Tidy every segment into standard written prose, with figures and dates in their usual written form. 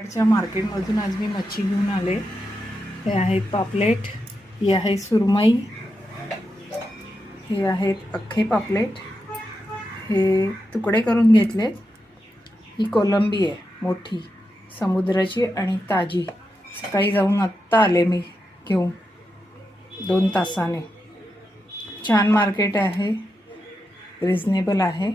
च्या मार्केटमधून आज मी मच्छी घेऊन आले। हे आहेत पापलेट, ही आहे सुरमई, हे आहेत अख्खे पापलेट, हे तुकडे करून घेतले। ही कोलंबी आहे मोठी समुद्राची आणि ताजी, सकाळी जाऊन आत्ता आले मी घेऊन 2 तासाने। छान मार्केट आहे, रिजनेबल आहे।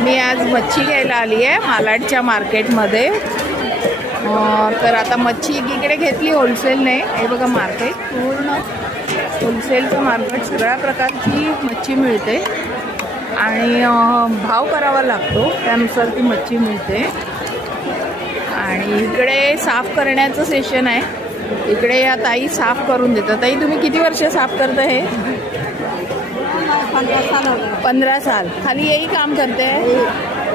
मी आज मच्छी घ्यायला आली आहे मालाडच्या मार्केटमध्ये। तर आता मच्छी इकडे घेतली होलसेलने। हे बघा मार्केट पूर्ण होलसेलचं मार्केट, सगळ्या प्रकारची मच्छी मिळते आणि भाव करावा लागतो त्यानुसार ती मच्छी मिळते। आणि इकडे साफ करण्याचं सेशन आहे, इकडे या ताई साफ करून देतात। ताई तुम्ही किती वर्ष साफ करता हे? 15 साल। खाली यही काम करते हैं?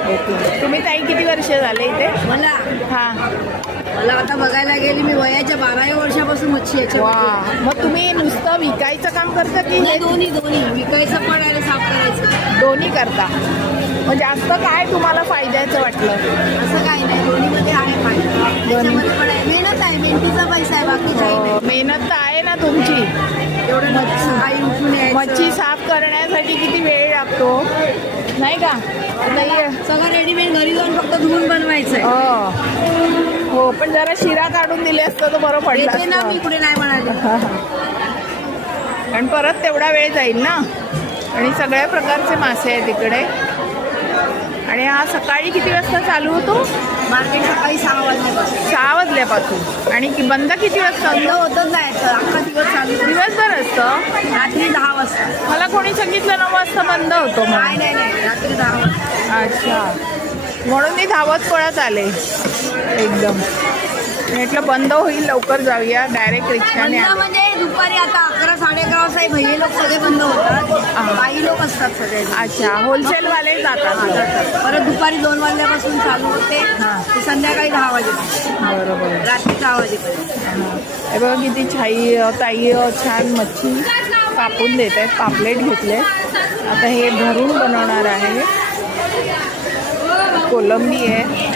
ओके। तुम्ही ताई किती वर्ष झाले इथे? मला आता बघायला गेली मी वयाच्या 12व्या वर्षापासून मच्छी याच्या। वा, मग तुम्ही नुसतं विकायचं काम करता की हे? दोन्ही विकायचं पण आणि साफ करायचं दोन्ही करता। मग जास्त काय तुम्हाला फायद्याचं वाटलं? असं काही नाही, दोन्हीमध्ये आहे फायदा। त्याच्यामध्ये पण आहे, मेहनत आहे, मेहनतीचा पैसा आहे, बाकी काही नाही। मेहनत तर आहे ना तुमची। एवढं सकाळी उठून यायचं, मच्छी साफ करण्यासाठी किती वेळ लागतो नाही का? सगळं रेडीमेड घरी जाऊन फक्त धुवून बनवायचं आहे। हो, पण जरा शिरा काढून दिले असतं तर बरं पडलं येते ना, मी असतं। कुठे नाही म्हणाले। कारण परत तेवढा वेळ जाईल ना। आणि सगळ्या प्रकारचे मासे आहेत इकडे। आणि हा सकाळी किती वाजता चालू होतो? मार्केट सकाळी 6 वाजल्यापासून। 6 वाजल्यापासून। आणि बंद किती वाजता बंद होतं? होतच नाही, अख्खा दिवस चालू, दिवसभर असतं? रात्री 10 वाजता। मला कोणी सांगितलं 9 वाजता बंद होतो म्हणून। नाही, रात्री 10 वाजता। अच्छा, म्हणून मी धावत पळत आले एकदम। म्हटलं बंद होईल, लवकर जाऊया, डायरेक्ट रिक्षाने बंद म्हणजे दुपारी आता 11 साडे 11 वाजता भैये लोक सगळे बंद होतात, काही लोक असतात सगळे। अच्छा, होलसेलवाले जातात। परत दुपारी 2 वाजल्यापासून चालू होते, ते संध्याकाळी 10 वाजेपर्यंत, बरोबर, रात्री 6 वाजेपर्यंत। हे बघा किती ताई छान मच्छी कापून देत आहेत। पापलेट घेतले, आता हे भरून बनवणार आहे। कोलंबी आहे,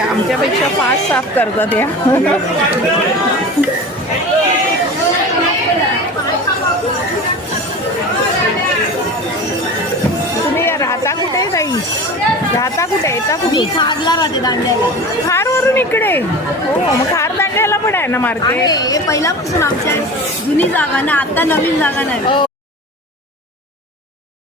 आमच्यापेक्षा फास्ट साफ करतात या। तुम्ही राहता कुठे ताई? राहता कुठे? येता मी कुठे? खारला राहते, दांड्याला। खारवरून इकडे? हो, मग खार दांड्याला पण आहे ना मार्केट? हे पहिल्यापासून आमच्या जुनी जागा ना, आता नवीन जागा नाही।